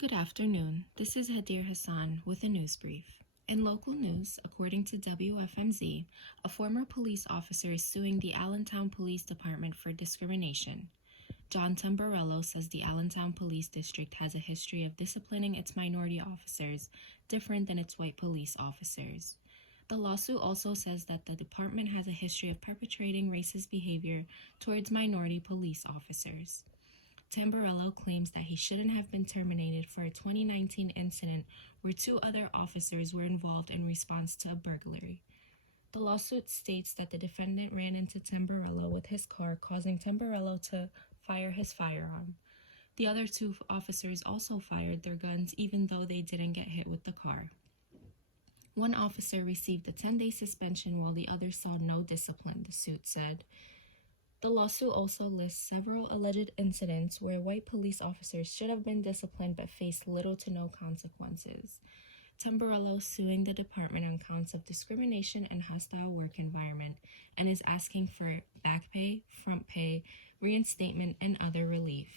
Good afternoon. This is Hadir Hassan with a news brief. In local news, according to WFMZ, a former police officer is suing the Allentown Police Department for discrimination. John Tamburello says the Allentown Police District has a history of disciplining its minority officers different than its white police officers. The lawsuit also says that the department has a history of perpetrating racist behavior towards minority police officers. Tamburello claims that he shouldn't have been terminated for a 2019 incident where two other officers were involved in response to a burglary. The lawsuit states that the defendant ran into Tamburello with his car, causing Tamburello to fire his firearm. The other two officers also fired their guns even though they didn't get hit with the car. One officer received a 10-day suspension while the other saw no discipline, the suit said. The lawsuit also lists several alleged incidents where white police officers should have been disciplined but faced little to no consequences. Tamburello suing the department on counts of discrimination and hostile work environment and is asking for back pay, front pay, reinstatement, and other relief.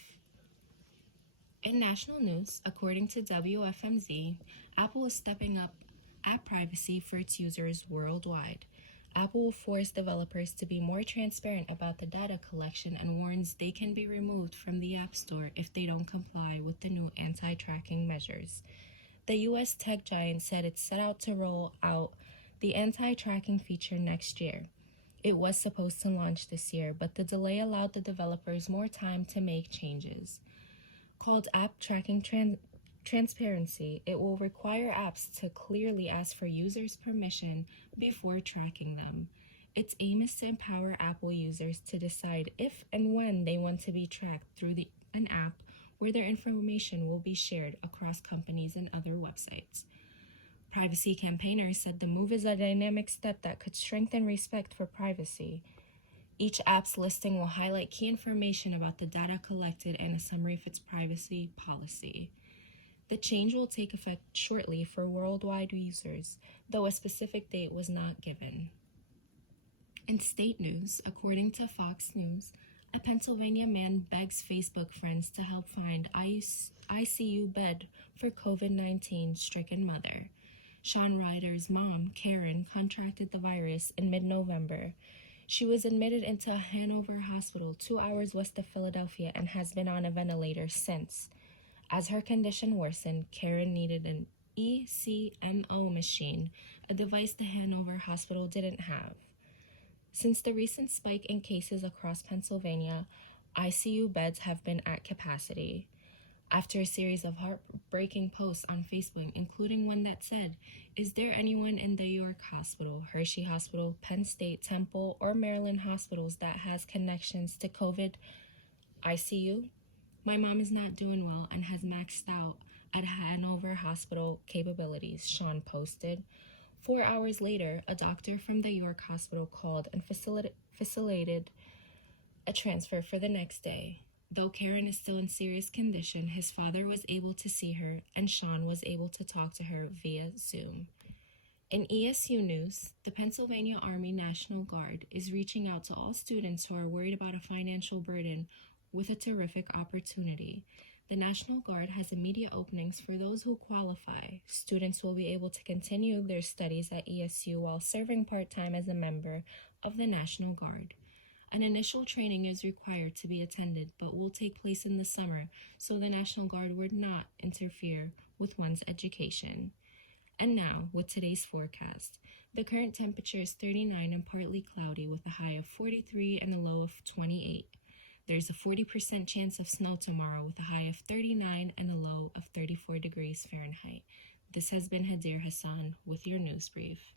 In national news, according to WFMZ, Apple is stepping up app privacy for its users worldwide. Apple will force developers to be more transparent about the data collection and warns they can be removed from the App Store if they don't comply with the new anti-tracking measures. The U.S. tech giant said it's set out to roll out the anti-tracking feature next year. It was supposed to launch this year, but the delay allowed the developers more time to make changes. Called App Tracking Transparency, it will require apps to clearly ask for users' permission before tracking them. Its aim is to empower Apple users to decide if and when they want to be tracked through an app where their information will be shared across companies and other websites. Privacy campaigners said the move is a dynamic step that could strengthen respect for privacy. Each app's listing will highlight key information about the data collected and a summary of its privacy policy. The change will take effect shortly for worldwide users, though a specific date was not given. In state news, according to Fox News, a Pennsylvania man begs Facebook friends to help find ICU bed for COVID-19 stricken mother. Sean Ryder's mom, Karen, contracted the virus in mid-November. She was admitted into a Hanover hospital 2 hours west of Philadelphia and has been on a ventilator since. As her condition worsened, Karen needed an ECMO machine, a device the Hanover Hospital didn't have. Since the recent spike in cases across Pennsylvania, ICU beds have been at capacity. After a series of heartbreaking posts on Facebook, including one that said, "Is there anyone in the York Hospital, Hershey Hospital, Penn State, Temple, or Maryland hospitals that has connections to COVID ICU? My mom is not doing well and has maxed out at Hanover Hospital capabilities," Sean posted. 4 hours later, a doctor from the York Hospital called and facilitated a transfer for the next day. Though Karen is still in serious condition, his father was able to see her and Sean was able to talk to her via Zoom. In ESU news, the Pennsylvania Army National Guard is reaching out to all students who are worried about a financial burden with a terrific opportunity. The National Guard has immediate openings for those who qualify. Students will be able to continue their studies at ESU while serving part-time as a member of the National Guard. An initial training is required to be attended, but will take place in the summer, so the National Guard would not interfere with one's education. And now, with today's forecast. The current temperature is 39 and partly cloudy with a high of 43 and a low of 28. There's a 40% chance of snow tomorrow with a high of 39 and a low of 34 degrees Fahrenheit. This has been Hadir Hassan with your news brief.